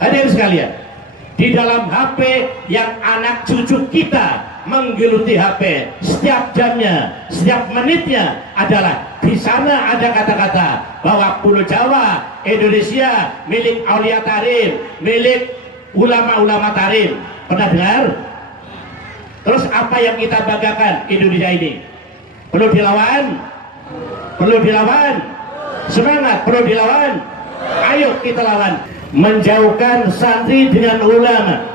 Hadirin sekalian, di dalam HP yang anak cucu kita menggeluti HP setiap jamnya, setiap menitnya adalah di sana ada kata-kata bahwa Pulau Jawa, Indonesia milik Aulia Tarim, milik ulama-ulama Tarim. Pernah dengar? Terus apa yang kita banggakan Indonesia ini? Perlu dilawan? Perlu dilawan? Semangat, perlu dilawan? Ayo kita lawan. Menjauhkan santri dengan ulama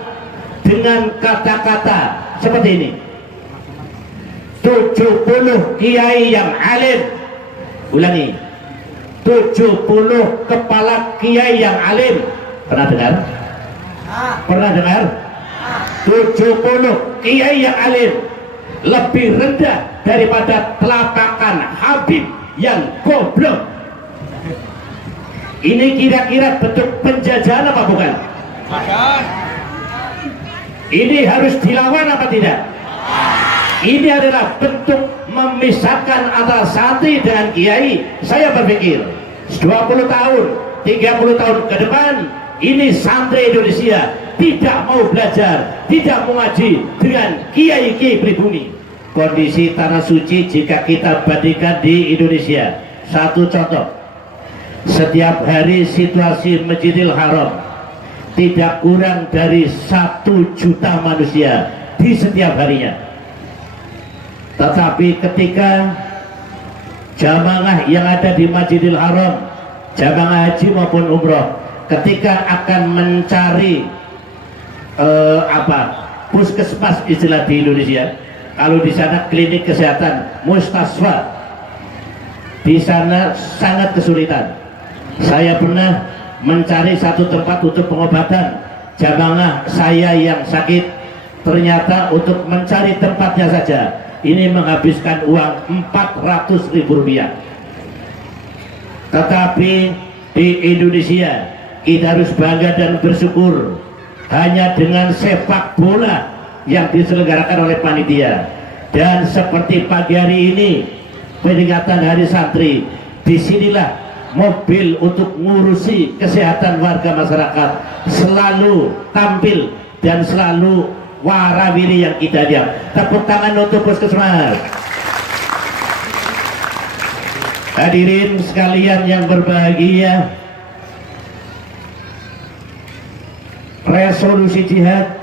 dengan kata-kata seperti ini. 70 kiai yang alim, ulangi, 70 kepala kiai yang alim. Pernah dengar? Pernah dengar? 70 kiai yang alim lebih rendah daripada telapakan Habib yang goblok. Ini kira-kira bentuk penjajahan apa bukan? Ini harus dilawan apa tidak? Ini adalah bentuk memisahkan antara santri dengan kiai. Saya berpikir 20 tahun, 30 tahun ke depan ini santri Indonesia tidak mau belajar, tidak mau ngaji dengan kiai-kiai pribumi. Kondisi tanah suci jika kita bandingkan di Indonesia, satu contoh, setiap hari situasi Masjidil Haram tidak kurang dari 1 juta manusia di setiap harinya. Tetapi ketika jamaah yang ada di Masjidil Haram, jamaah haji maupun umroh, ketika akan mencari puskesmas istilah di Indonesia, kalau di sana klinik kesehatan, mustasfa, di sana sangat kesulitan. Saya pernah mencari satu tempat untuk pengobatan jamaah saya yang sakit, ternyata untuk mencari tempatnya saja ini menghabiskan uang Rp400.000. Tetapi di Indonesia kita harus bangga dan bersyukur hanya dengan sepak bola yang diselenggarakan oleh panitia. Dan seperti pagi hari ini peringatan Hari Santri, disinilah mobil untuk ngurusi kesehatan warga masyarakat selalu tampil dan selalu warawiri yang kita diam. Tepuk tangan untuk puskesmas. Hadirin sekalian yang berbahagia, resolusi jihad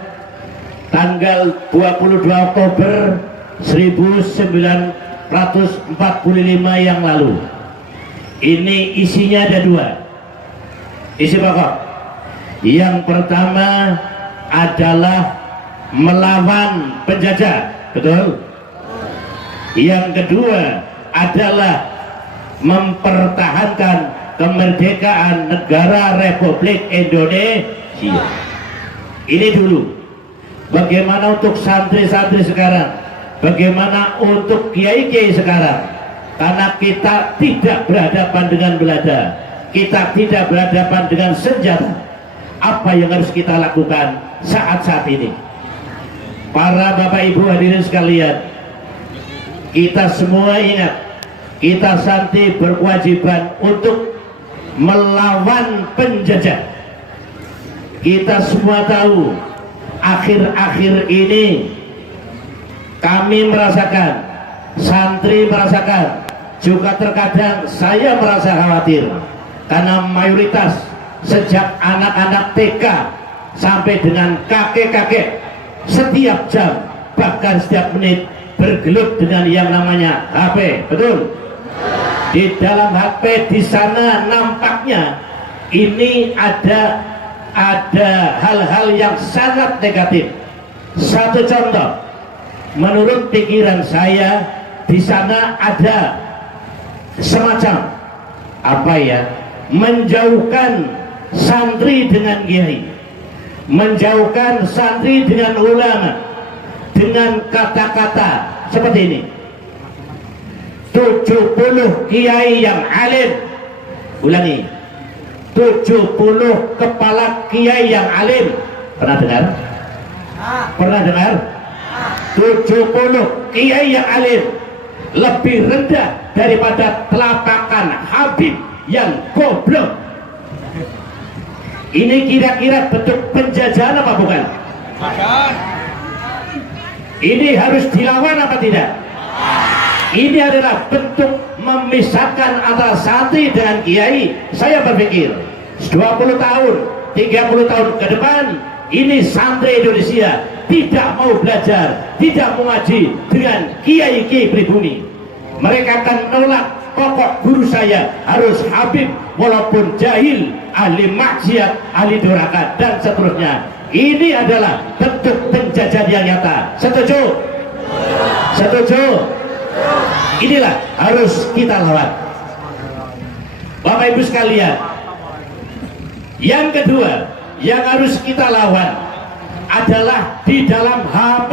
tanggal 22 Oktober 1945 yang lalu, ini isinya ada 2 isi pokok. Yang pertama adalah melawan penjajah, betul? Yang kedua adalah mempertahankan kemerdekaan negara Republik Indonesia. Ini dulu. Bagaimana untuk santri-santri sekarang? Bagaimana untuk kiai-kiai sekarang? Karena kita tidak berhadapan dengan Belanda, kita tidak berhadapan dengan senjata. Apa yang harus kita lakukan saat-saat ini? Para bapak ibu hadirin sekalian, kita semua ingat, kita santri berkewajiban untuk melawan penjajah. Kita semua tahu akhir-akhir ini kami merasakan, santri merasakan, juga terkadang saya merasa khawatir karena mayoritas sejak anak-anak TK sampai dengan kakek-kakek setiap jam bahkan setiap menit bergelut dengan yang namanya HP, betul? Di dalam HP di sana nampaknya ini ada hal-hal yang sangat negatif. Satu contoh, menurut pikiran saya di sana ada semacam menjauhkan santri dengan kiai, menjauhkan santri dengan ulama dengan kata-kata seperti ini. 70 kiai yang alim, ulangi, 70 kepala kiai yang alim. Pernah dengar? Pernah dengar? 70 kiai yang alim lebih rendah daripada telapakan Habib yang goblok. Ini kira-kira bentuk penjajahan apa bukan? Ini harus dilawan apa tidak? Ini adalah bentuk memisahkan antara santri dengan kiai. Saya berpikir 20 tahun, 30 tahun ke depan, ini santri Indonesia tidak mau belajar, tidak mau ngaji dengan kiai-kiai pribumi. Mereka akan menolak pokok guru saya harus Habib walaupun jahil, ahli maksiat, ahli durhaka dan seterusnya. Ini adalah bentuk penjajahan yang nyata. Setuju? Setuju? Inilah harus kita lawan. Bapak Ibu sekalian, yang kedua yang harus kita lawan adalah di dalam HP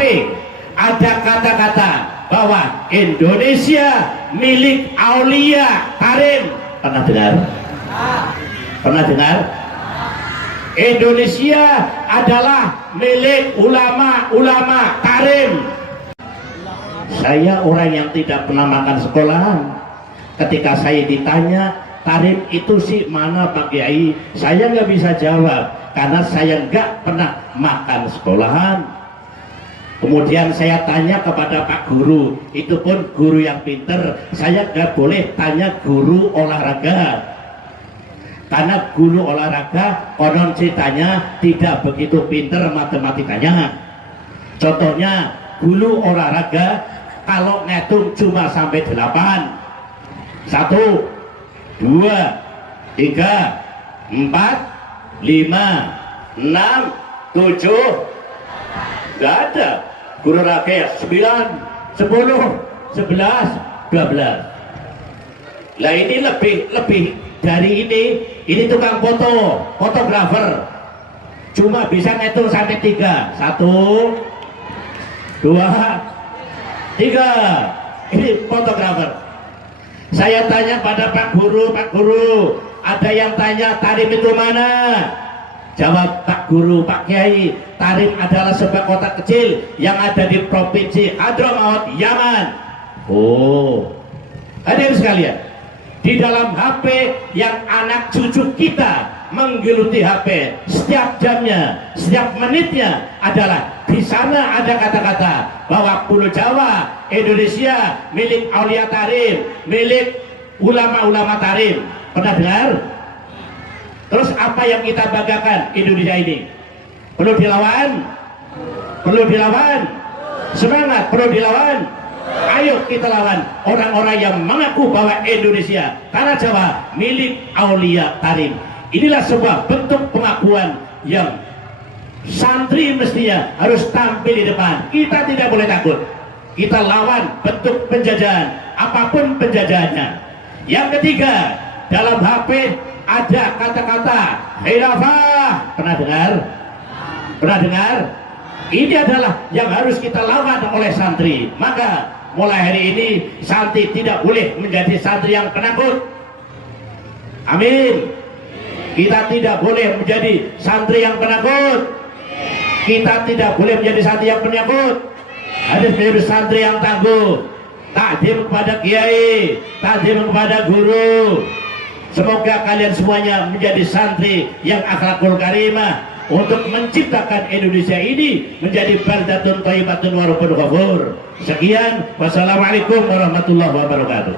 ada kata-kata bahwa Indonesia milik Aulia Karim. Pernah dengar? Pernah dengar? Indonesia adalah milik ulama-ulama Karim. Saya orang yang tidak pernah makan sekolahan. Ketika saya ditanya Karim itu sih mana Pak Kiai, saya nggak bisa jawab karena saya nggak pernah makan sekolahan. Kemudian saya tanya kepada Pak Guru, itu pun guru yang pinter, saya nggak boleh tanya guru olahraga karena guru olahraga konon ceritanya tidak begitu pinter matematikanya. Contohnya guru olahraga kalau ngitung cuma sampai 8, 1, 2, 3, 4, 5, 6, 7, nggak ada. Guru olahraga 9, 10, 11, 12. Lah ini lebih dari ini tukang foto, fotografer cuma bisa ngitung sampai 3, 1, 2, 3. Ini fotografer. Saya tanya pada Pak Guru, ada yang tanya Tarim itu mana? Jawab Pak Guru, Pak Kiai, Tarim adalah sebuah kota kecil yang ada di provinsi Hadramaut, Yaman. Oh, hadirin sekalian, di dalam HP yang anak cucu kita menggeluti HP setiap jamnya, setiap menitnya adalah di sana ada kata-kata bahwa Pulau Jawa, Indonesia milik Aulia Tarim, milik ulama-ulama Tarim. Pernah dengar? Terus apa yang kita banggakan Indonesia ini? Perlu dilawan? Perlu dilawan? Semangat, perlu dilawan? Ayo kita lawan orang-orang yang mengaku bahwa Indonesia, tanah Jawa milik Aulia Tarim. Inilah sebuah bentuk pengakuan yang santri mestinya harus tampil di depan. Kita tidak boleh takut. Kita lawan bentuk penjajahan, apapun penjajahannya. Yang ketiga, dalam HP ada kata-kata khilafah. Pernah dengar? Pernah dengar? Ini adalah yang harus kita lawan oleh santri. Maka mulai hari ini santri tidak boleh menjadi santri yang penakut. Amin. Kita tidak boleh menjadi santri yang penakut. Kita tidak boleh menjadi santri yang penakut. Harus menjadi santri yang tangguh, takdim kepada kiai, takdim kepada guru. Semoga kalian semuanya menjadi santri yang akhlakul karimah untuk menciptakan Indonesia ini menjadi baldatun thayyibatun wa rabbun ghafur. Sekian, wassalamualaikum warahmatullahi wabarakatuh.